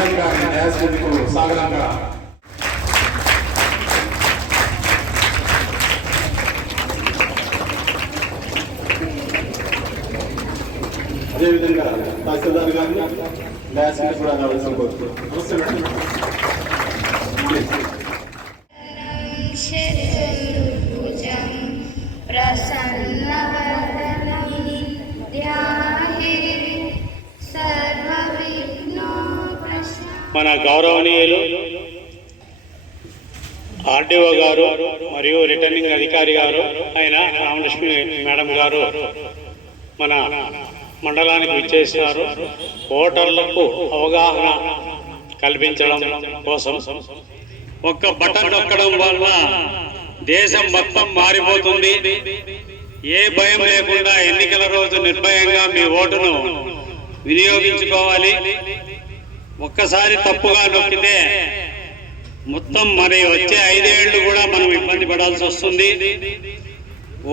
Madam గారిని న్యాయస్థితికు సాగరంగా అదేవిధంగా తహసీల్దార్ గారిని న్యాయస్థితి కూడా రావాల్సిన కోరుతున్నాను. నమస్తే మేడం. మన గౌరవనీయులు ఆర్డీఓ గారు మరియు రిటర్నింగ్ అధికారి గారు అయిన రామలక్ష్మి మేడం గారు మన మండలానికి విచ్చేసినారు. ఓటర్లకు అవగాహన కల్పించడం కోసం ఒక్క బటన్ నొక్కడం వల్ల దేశం మొత్తం మారిపోతుంది. ఏ భయం లేకుండా ఎన్నికల రోజు నిర్భయంగా మీ ఓటును వినియోగించుకోవాలి. ఒక్కసారి తప్పుగా నొక్కితే మొత్తం మరి వచ్చే 5 ఏళ్ళు కూడా మనం ఇబ్బంది పడాల్సి వస్తుంది.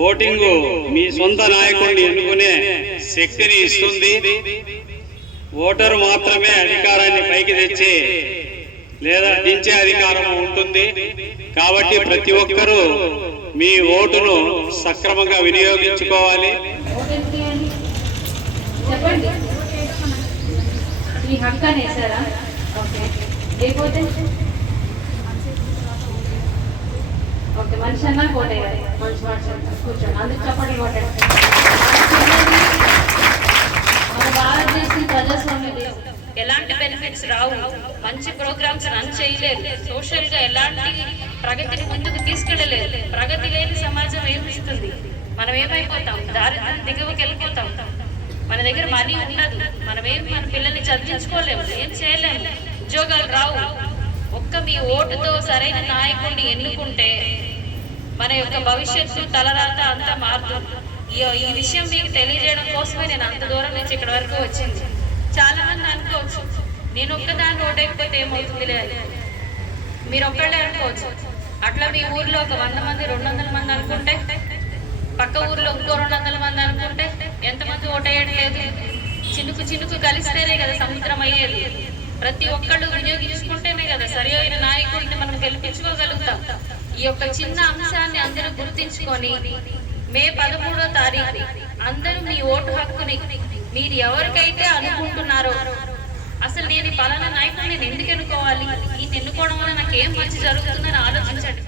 ఓటింగు మీ సొంత నాయకుడిని ఎన్నుకునే శక్తిని ఇస్తుంది. ఓటరు మాత్రమే అధికారాన్ని పైకి తెచ్చి లేదా దించే అధికారం ఉంటుంది. కాబట్టి ప్రతి ఒక్కరూ మీ ఓటును సక్రమంగా వినియోగించుకోవాలి. మీ హక్కు అనేసారా? ఓకే, లేకపోతే ఓకే, మనిషి అన్నా కోటే కదా, మనిషి కూర్చోండి. అందుకు చెప్పండి. మన భారతదేశం ప్రజాస్వామ్య దేశం. ఎలాంటి బెనిఫిట్స్ రావు, మంచి ప్రోగ్రామ్స్ రన్ చేయలేదు, సోషల్ గా ఎలాంటి ప్రగతిని ముందుకు తీసుకెళ్ళలేదు. ప్రగతి లేని సమాజం ఏమిస్తుంది? మనం ఏమైపోతాం? దారిద్ర్యం దిగువకి వెళ్ళిపోతాం. మన దగ్గర మనీ ఉండదు, మనమేం మన పిల్లల్ని చదివించుకోలేము, ఏం చేయలేము, ఉద్యోగాలు రావు. ఒక్క మీ ఓటుతో సరైన నాయకుడిని ఎన్నుకుంటే మన యొక్క భవిష్యత్తు తలరాత అంతా మారుతుంది. ఈ విషయం మీకు తెలియజేయడం కోసమే నేను అంత దూరం నుంచి ఇక్కడ వరకు వచ్చింది. చాలా మంది అనుకోవచ్చు, నేను ఒక్కదాన్ని ఓటైపోతే ఏమవుతుంది లేదు, మీరు ఒక్కళ్ళే అనుకోవచ్చు. అట్లా మీ ఊర్లో ఒక 100 మంది 200 మంది అనుకుంటే, పక్క ఊర్లో ఇంకో 200 మంది అనుకుంటే ఎంతమంది ఓటేయడం లేదు? చినుకు చినుకు కలిస్తేనే కదా సముద్రం అయ్యేది. ప్రతి ఒక్కళ్ళు వినియోగించుకుంటేనే కదా సరి అయిన నాయకుడిని మనం గెలిపించుకోగలుగుతాం. ఈ యొక్క చిన్న అంశాన్ని అందరూ గుర్తించుకొని మే 13వ తారీఖు అందరూ మీ ఓటు హక్కుని మీరు ఎవరికైతే అనుకుంటున్నారో, అసలు నేను పలానా నాయకుడిని ఎందుకు ఎన్నుకోవాలి, ఈ ఎన్నుకోవడం వల్ల నాకు ఏం మంచి జరుగుతుందని ఆలోచించండి.